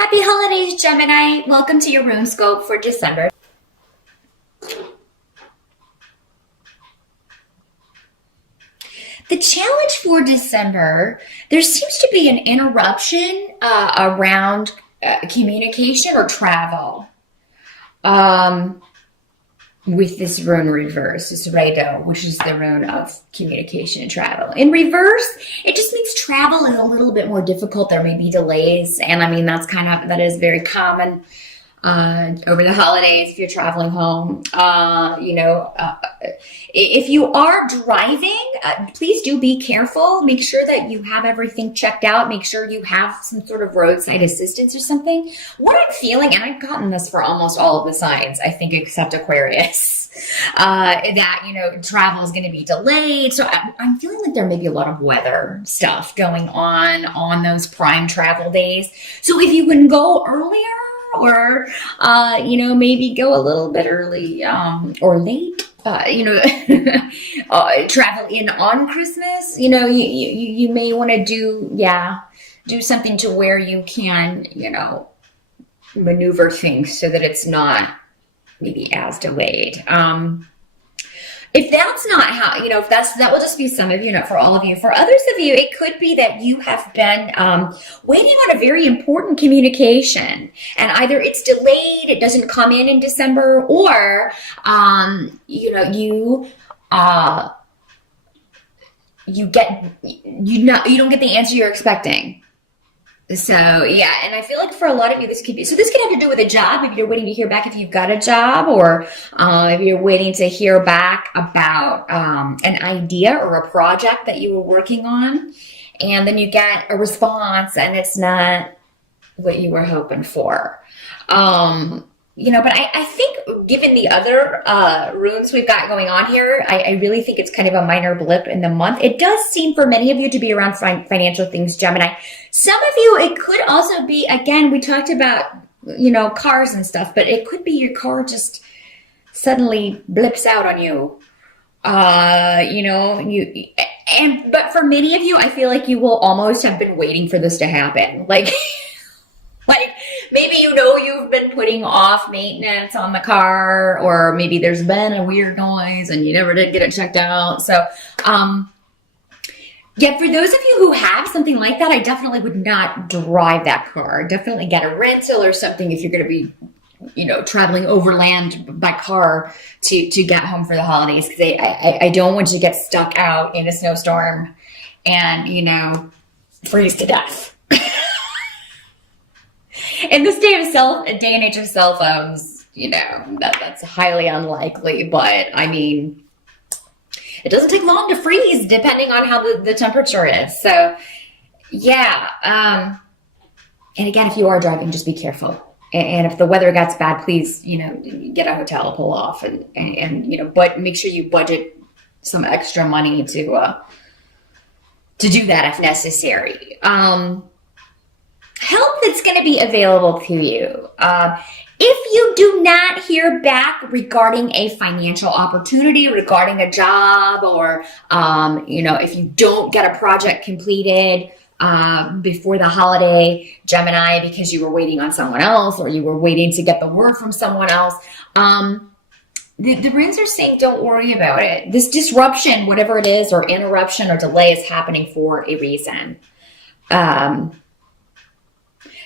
Happy holidays, Gemini. Welcome to your room scope for December. The challenge for December, there seems to be an interruption around communication or travel with this rune reverse, this Rado, which is the rune of communication and travel. In reverse, it just means travel is a little bit more difficult. There may be delays, and I mean that is very common over the holidays if you're traveling home. If you are driving, please do be careful. Make sure that you have everything checked out. Make sure you have some sort of roadside assistance or something. What I'm feeling, and I've gotten this for almost all of the signs, I think, except Aquarius, that, travel is going to be delayed. So I'm feeling like there may be a lot of weather stuff going on those prime travel days. So if you can go earlier, or maybe go a little bit early or late, travel in on Christmas, you may want to do something to where you can maneuver things so that it's not maybe as delayed. If that's not how, that will just be some of you, not for all of you. For others of you, it could be that you have been waiting on a very important communication, and either it's delayed, it doesn't come in December, or you don't get the answer you're expecting. So yeah, and I feel like for a lot of you, this could have to do with a job. If you're waiting to hear back if you've got a job, or if you're waiting to hear back about an idea or a project that you were working on, and then you get a response and it's not what you were hoping for. But I think given the other runes we've got going on here, I really think it's kind of a minor blip in the month. It does seem for many of you to be around financial things, Gemini. Some of you, it could also be, again, we talked about, cars and stuff, but it could be your car just suddenly blips out on you. But for many of you, I feel like you will almost have been waiting for this to happen. Like maybe you've been putting off maintenance on the car, or maybe there's been a weird noise and you never did get it checked out. So, for those of you who have something like that, I definitely would not drive that car. Definitely get a rental or something if you're going to be, traveling overland by car to get home for the holidays. Because I don't want you to get stuck out in a snowstorm and, freeze to death. In this day and age of cell phones, that's highly unlikely. But I mean, it doesn't take long to freeze depending on how the temperature is. So yeah. And again, if you are driving, just be careful. And if the weather gets bad, please, get a hotel, pull off, and but make sure you budget some extra money to do that if necessary. Help that's going to be available to you. If you do not hear back regarding a financial opportunity, regarding a job, or, if you don't get a project completed before the holiday, Gemini, because you were waiting on someone else, or you were waiting to get the word from someone else, the runes are saying don't worry about it. This disruption, whatever it is, or interruption or delay, is happening for a reason.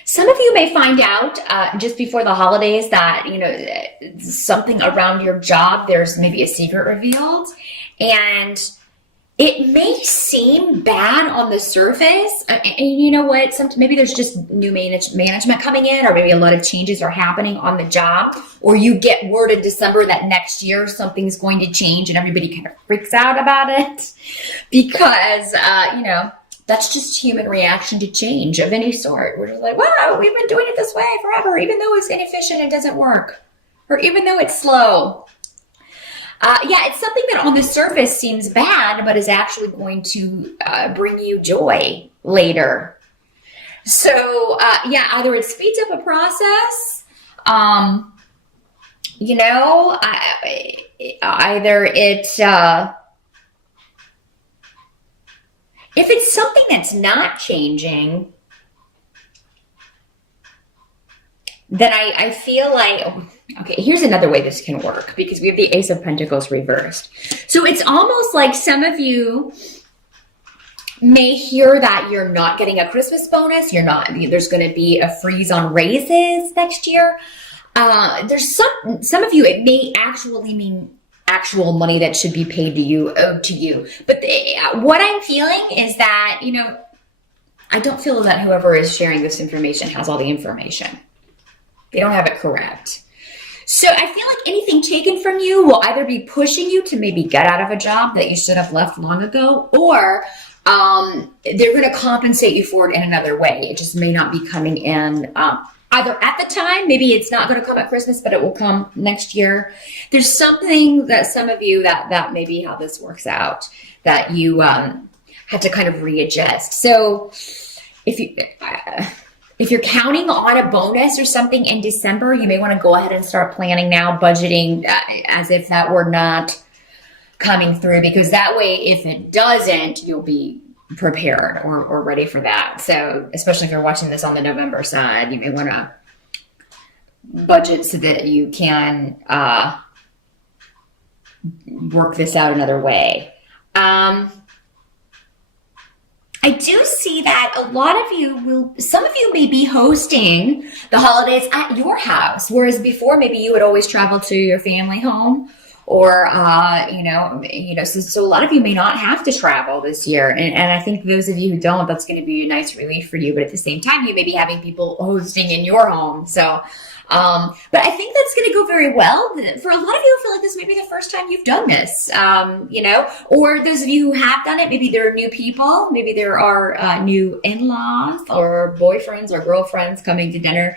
Some of you may find out just before the holidays that, something around your job, there's maybe a secret revealed, and it may seem bad on the surface. And you know what? Maybe there's just new management coming in, or maybe a lot of changes are happening on the job, or you get word in December that next year something's going to change and everybody kind of freaks out about it because, that's just human reaction to change of any sort. We're just like, wow, we've been doing it this way forever, even though it's inefficient and doesn't work, or even though it's slow. It's something that on the surface seems bad, but is actually going to bring you joy later. So, either it speeds up a process, either it... If it's something that's not changing, then I feel like, okay, here's another way this can work because we have the Ace of Pentacles reversed. So it's almost like some of you may hear that you're not getting a Christmas bonus. There's going to be a freeze on raises next year. There's some of you, it may actually mean actual money that should be paid to you, owed to you. But what I'm feeling is that, I don't feel that whoever is sharing this information has all the information. They don't have it correct. So I feel like anything taken from you will either be pushing you to maybe get out of a job that you should have left long ago, or they're going to compensate you for it in another way. It just may not be coming in either at the time. Maybe it's not going to come at Christmas, but it will come next year. There's something that some of you that may be how this works out, that you have to kind of readjust. So if you're counting on a bonus or something in December, you may want to go ahead and start planning now, budgeting as if that were not coming through, because that way, if it doesn't, you'll be prepared or ready for that. So especially if you're watching this on the November side, you may want to budget so that you can work this out another way. I do see that a lot of you some of you may be hosting the holidays at your house, whereas before maybe you would always travel to your family home, or so a lot of you may not have to travel this year, and I think those of you who don't, that's going to be a nice relief for you. But at the same time, you may be having people hosting in your home, so. But I think that's going to go very well. For a lot of you, I feel like this may be the first time you've done this, or those of you who have done it, maybe there are new people, maybe there are new in-laws or boyfriends or girlfriends coming to dinner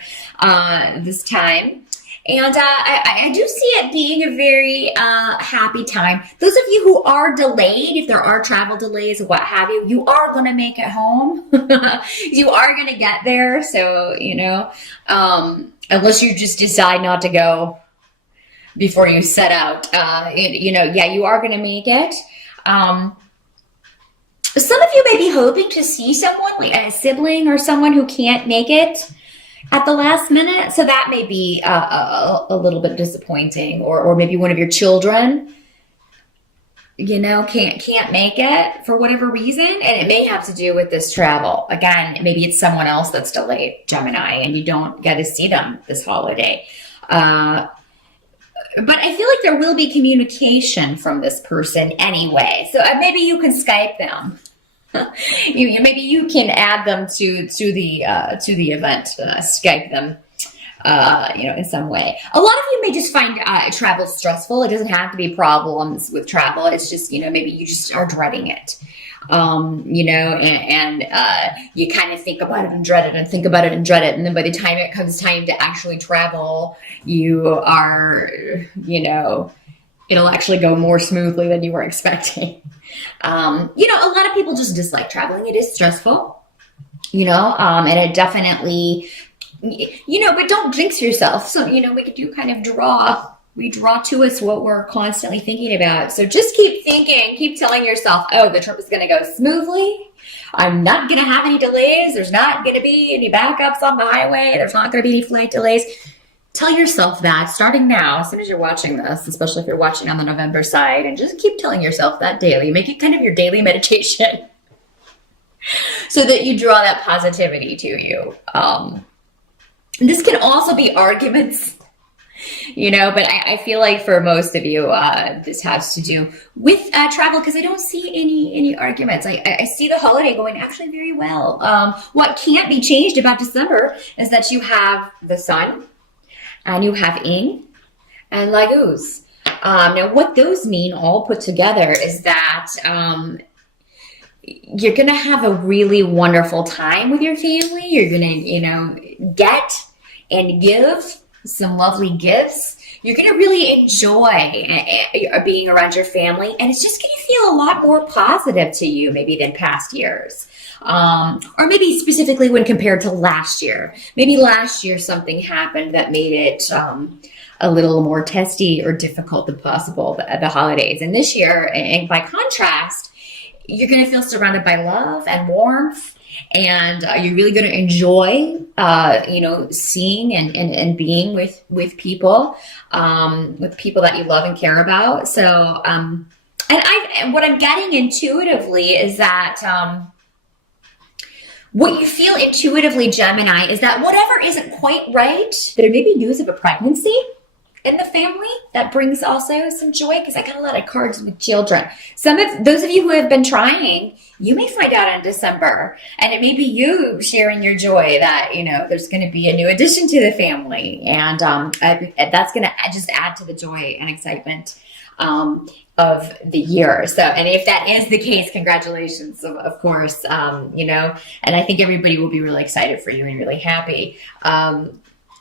this time. And I do see it being a very happy time. Those of you who are delayed, if there are travel delays or what have you, you are going to make it home. You are going to get there. So, unless you just decide not to go before you set out, you are going to make it. Some of you may be hoping to see someone, like a sibling or someone who can't make it at the last minute. So that may be a little bit disappointing, or maybe one of your children, can't make it for whatever reason. And it may have to do with this travel. Again, maybe it's someone else that's delayed, Gemini, and you don't get to see them this holiday. But I feel like there will be communication from this person anyway. So maybe you can Skype them. Maybe you can add them to the event, Skype them, in some way. A lot of you may just find travel stressful. It doesn't have to be problems with travel. It's just, maybe you just are dreading it, and you kind of think about it and dread it and think about it and dread it. And then by the time it comes time to actually travel, you are, it'll actually go more smoothly than you were expecting. A lot of people just dislike traveling. It is stressful, and it definitely, but don't jinx yourself. So, we could do kind of we draw to us what we're constantly thinking about. So just keep thinking, keep telling yourself, oh, the trip is going to go smoothly. I'm not going to have any delays. There's not going to be any backups on the highway. There's not going to be any flight delays. Tell yourself that starting now, as soon as you're watching this, especially if you're watching on the November side, and just keep telling yourself that daily. Make it kind of your daily meditation so that you draw that positivity to you. This can also be arguments, but I feel like for most of you, this has to do with travel, because I don't see any arguments. I see the holiday going actually very well. What can't be changed about December is that you have the sun, and you have Ing and Laguz. Now, what those mean all put together is that you're going to have a really wonderful time with your family. You're going to, get and give some lovely gifts. You're going to really enjoy being around your family, and it's just going to feel a lot more positive to you maybe than past years. Or maybe specifically when compared to last year. Maybe last year something happened that made it a little more testy or difficult than possible at the holidays. And this year, and by contrast, you're going to feel surrounded by love and warmth, and you're really going to enjoy, seeing and being with people that you love and care about. So, and what I'm getting intuitively is that, what you feel intuitively, Gemini, is that whatever isn't quite right, there may be news of a pregnancy in the family that brings also some joy, because I got a lot of cards with children. Some of those of you who have been trying, you may find out in December, and it may be you sharing your joy that, there's going to be a new addition to the family, and that's going to just add to the joy and excitement of the year. So, and if that is the case, congratulations, of course, and I think everybody will be really excited for you and really happy.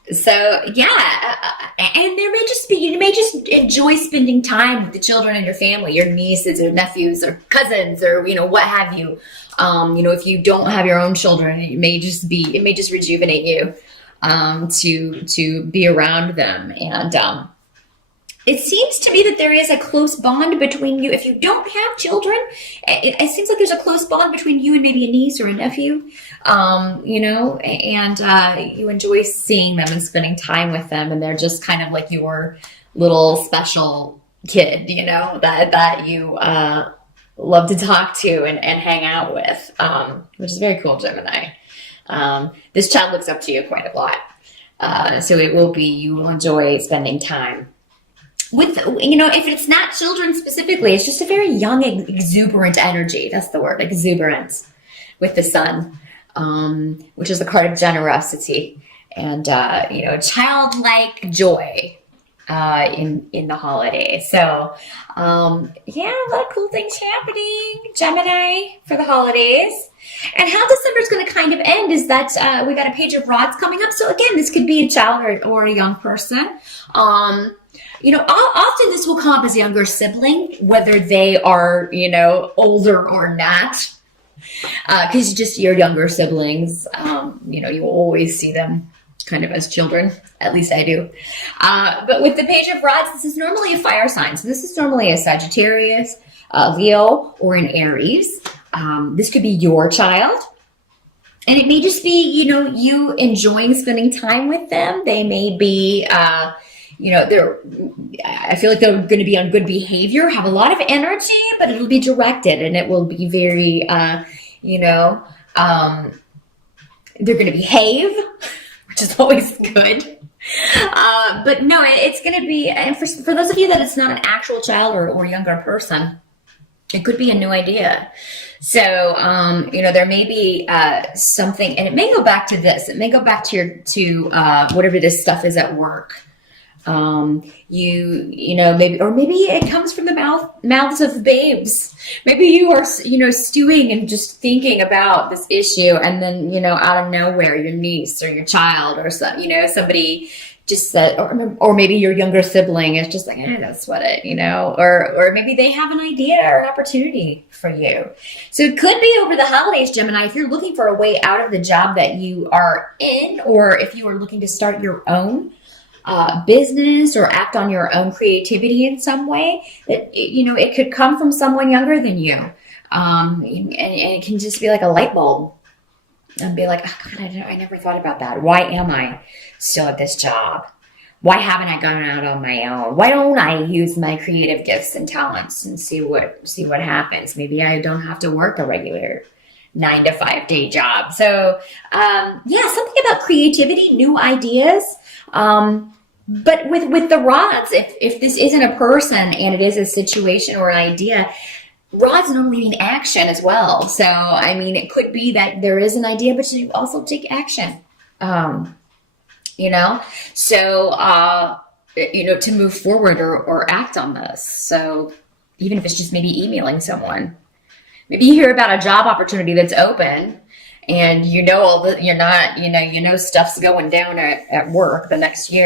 So yeah, and there may just be, you may just enjoy spending time with the children in your family, your nieces or nephews or cousins or, what have you. If you don't have your own children, it may just rejuvenate you, to be around them. And, it seems to me that there is a close bond between you. If you don't have children, it seems like there's a close bond between you and maybe a niece or a nephew, and you enjoy seeing them and spending time with them. And they're just kind of like your little special kid, that you love to talk to and hang out with, which is very cool, Gemini. This child looks up to you quite a lot. So you will enjoy spending time with, if it's not children specifically, it's just a very young, exuberant energy. That's the word, exuberance, with the sun, which is the card of generosity and, childlike joy, in the holidays. So, a lot of cool things happening, Gemini, for the holidays. And how December is going to kind of end is that, we got a page of rods coming up. So again, this could be a child or a young person. Often this will come up as a younger sibling, whether they are, older or not, because just your younger siblings, you will always see them kind of as children. At least I do. But with the page of rods, this is normally a fire sign. So this is normally a Sagittarius, Leo, or an Aries. This could be your child. And it may just be, you enjoying spending time with them. They may be, I feel like they're going to be on good behavior, have a lot of energy, but it'll be directed and it will be very, they're going to behave, which is always good. But no, it's going to be, and for those of you that it's not an actual child or younger person, it could be a new idea. So, there may be something, and it may go back to this. It may go back to whatever this stuff is at work. Maybe it comes from the mouths of babes. Maybe you are, stewing and just thinking about this issue, and then, out of nowhere, your niece or your child or somebody just said, or maybe your younger sibling is just like, don't sweat it, or maybe they have an idea or an opportunity for you. So it could be over the holidays, Gemini, if you're looking for a way out of the job that you are in, or if you are looking to start your own business or act on your own creativity in some way, that, it could come from someone younger than you. And it can just be like a light bulb and be like, oh God, I never thought about that. Why am I still at this job? Why haven't I gone out on my own? Why don't I use my creative gifts and talents and see what happens? Maybe I don't have to work a regular 9-to-5 day job. So, something about creativity, new ideas. But with the rods, if this isn't a person and it is a situation or an idea, rods normally mean action as well. So, it could be that there is an idea, but you also take action, to move forward or act on this. So even if it's just maybe emailing someone, maybe you hear about a job opportunity that's open and stuff's going down at work the next year.